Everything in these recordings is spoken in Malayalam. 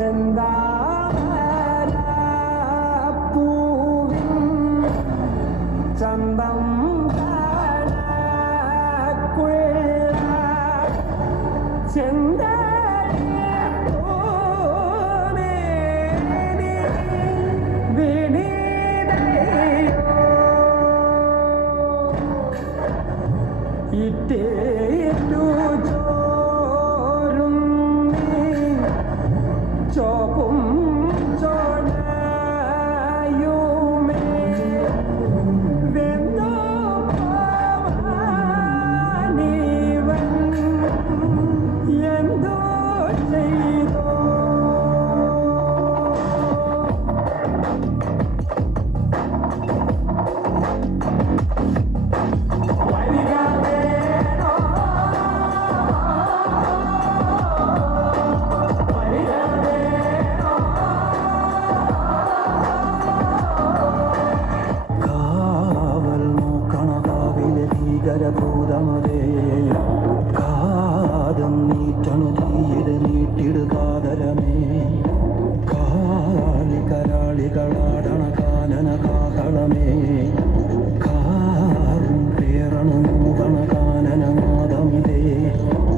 ചന്തം ചെന്ത ഇട്ടേറ്റു ചോരും ചോപ്പും ചോണയുമേ വെന്തോ പാവാനിവൻ എന്തോ ചെയ്തോ ഭൂതമതേ കാതം നീറ്റണു തീയിട് നീട്ടിടുകാതരമേ കാളി കരാളികളാടണ കാനന കാഹളമേ കാറും പേറണു മൂകണ കാനനനാദമിതേ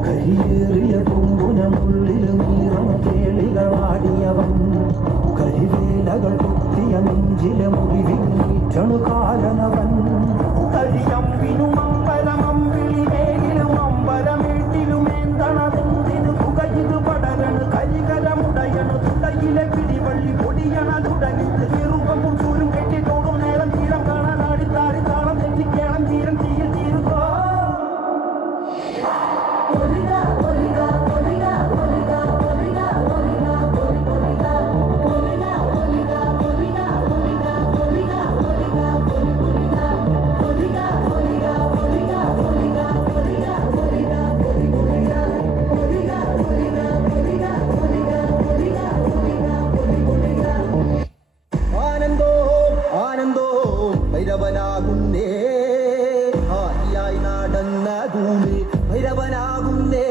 കരിയേറിയ കൊമ്പുനമുള്ളിൽ നീറണ കേളികളാടിയവൻ കരിവേലകൾ കുത്തിയ നെഞ്ചിലെ മുറിവിൽ നീറ്റണു കാലനവൻ കരിയമ്പിനും അമ്പലമമ്പിളിവേലും അമ്പലമേട്ടിലുമേന്തണതെന്തിനു പുകയിത് പടരണു കരികരമുടയണു തുടയിലെ പിടിവള്ളി പൊടിയണ തുടങ്ങിത് ചെറുകമ്പും ചൂരും കെട്ടിത്തോടും നേരം തീരം കാണാൻ ആടിത്താടി താളം തെറ്റിക്കേളം തീരം തീയിൽ തീരുകോ ഭൈരവനാകുന്നേ ആദിയായി നടന്ന ഭൂമി ഭൈരവനാകുന്നേ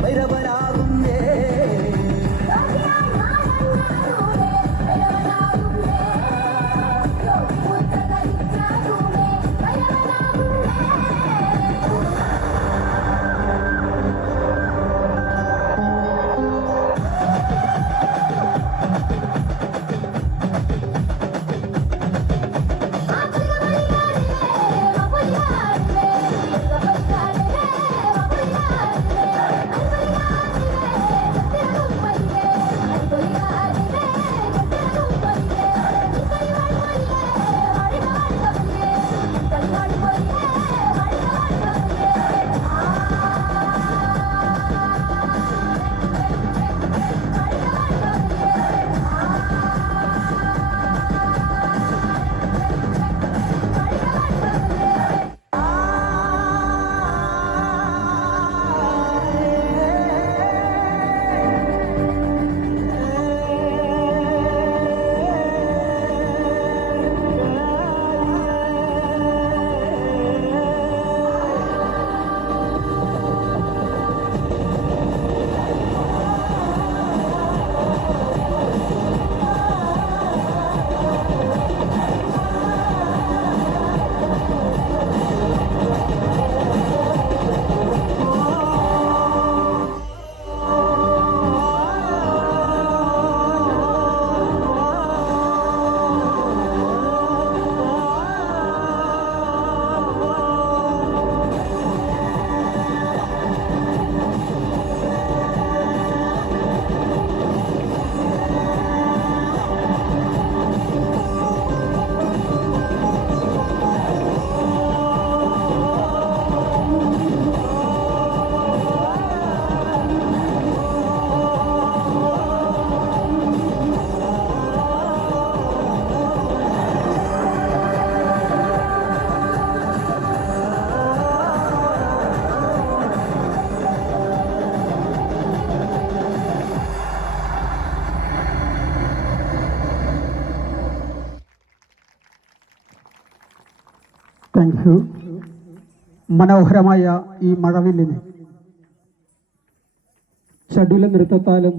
ഭൈരവനാകുന്നേ താങ്ക് യു. മനോഹരമായ ഈ മഴവില്ലിന് ഷഡ്യൂല നൃത്തത്താലും